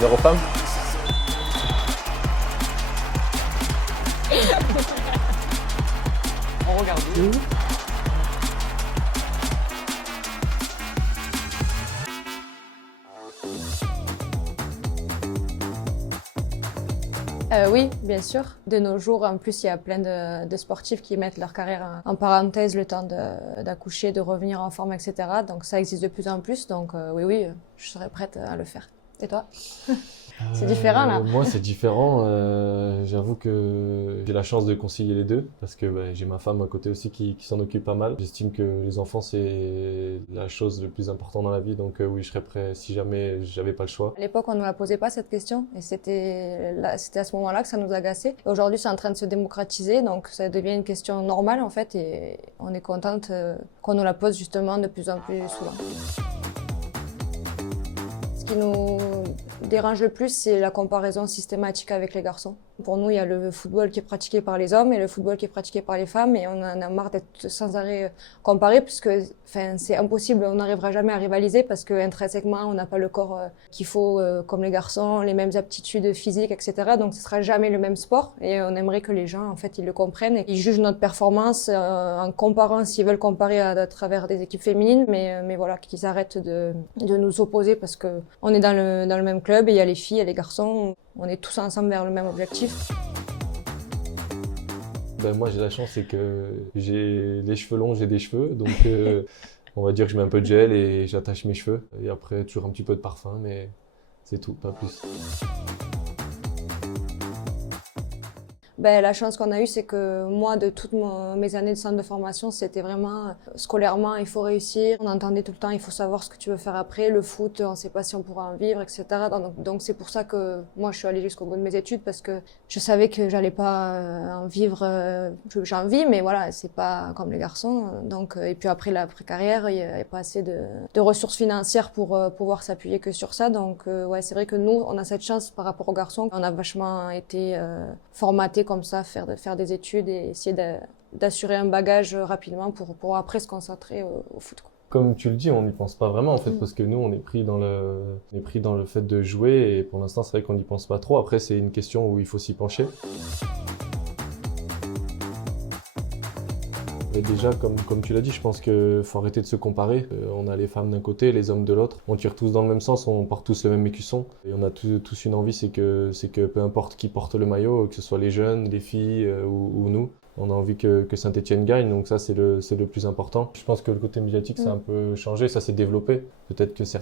Honneur aux femmes. On regarde. Oui, bien sûr. De nos jours, en plus, il y a plein de sportifs qui mettent leur carrière en parenthèse le temps d'accoucher, de revenir en forme, etc. Donc ça existe de plus en plus. Donc oui, je serais prête à le faire. Et toi? C'est différent là. Moi, c'est différent. J'avoue que j'ai la chance de concilier les deux parce que j'ai ma femme à côté aussi qui s'en occupe pas mal. J'estime que les enfants, c'est la chose le plus importante dans la vie. Donc oui, je serais prêt si jamais j'avais pas le choix. À l'époque, on ne nous la posait pas cette question et c'était à ce moment-là que ça nous agaçait. Aujourd'hui, c'est en train de se démocratiser, donc ça devient une question normale en fait et on est contente qu'on nous la pose justement de plus en plus souvent. Ce qui nous dérange le plus, c'est la comparaison systématique avec les garçons. Pour nous, il y a le football qui est pratiqué par les hommes et le football qui est pratiqué par les femmes et on en a marre d'être sans arrêt comparés puisque c'est impossible, on n'arrivera jamais à rivaliser parce qu'intrinsèquement, on n'a pas le corps qu'il faut comme les garçons, les mêmes aptitudes physiques, etc. Donc ce sera jamais le même sport et on aimerait que les gens, en fait, ils le comprennent et ils jugent notre performance en comparant, s'ils veulent comparer à travers des équipes féminines, mais voilà, qu'ils arrêtent de nous opposer parce que on est dans le même club et il y a les filles et les garçons, on est tous ensemble vers le même objectif. Moi, j'ai la chance, c'est que j'ai les cheveux longs, j'ai des cheveux, donc on va dire que je mets un peu de gel et j'attache mes cheveux. Et après, toujours un petit peu de parfum, mais c'est tout, pas plus. La chance qu'on a eue, c'est que moi, de toutes mes années de centre de formation, c'était vraiment scolairement, il faut réussir. On entendait tout le temps, il faut savoir ce que tu veux faire après. Le foot, on ne sait pas si on pourra en vivre, etc. Donc c'est pour ça que moi, je suis allée jusqu'au bout de mes études parce que je savais que j'allais pas en vivre. J'en vis, mais voilà, c'est pas comme les garçons. Donc et puis après l'après-carrière, il n'y avait pas assez de ressources financières pour pouvoir s'appuyer que sur ça. Donc ouais, c'est vrai que nous, on a cette chance par rapport aux garçons. On a vachement été formatés comme ça, faire des études et essayer d'assurer un bagage rapidement pour après se concentrer au foot, quoi. Comme tu le dis, on n'y pense pas vraiment en fait, parce que nous, on est pris dans le fait de jouer et pour l'instant, c'est vrai qu'on n'y pense pas trop. Après, c'est une question où il faut s'y pencher. Et déjà, comme tu l'as dit, je pense qu'il faut arrêter de se comparer. On a les femmes d'un côté, les hommes de l'autre. On tire tous dans le même sens, on porte tous le même écusson. Et on a tous une envie, c'est que peu importe qui porte le maillot, que ce soit les jeunes, les filles ou nous, on a envie que Saint-Étienne gagne. Donc ça, c'est le plus important. Je pense que le côté médiatique, ça a un peu changé, ça s'est développé. Peut-être que certaines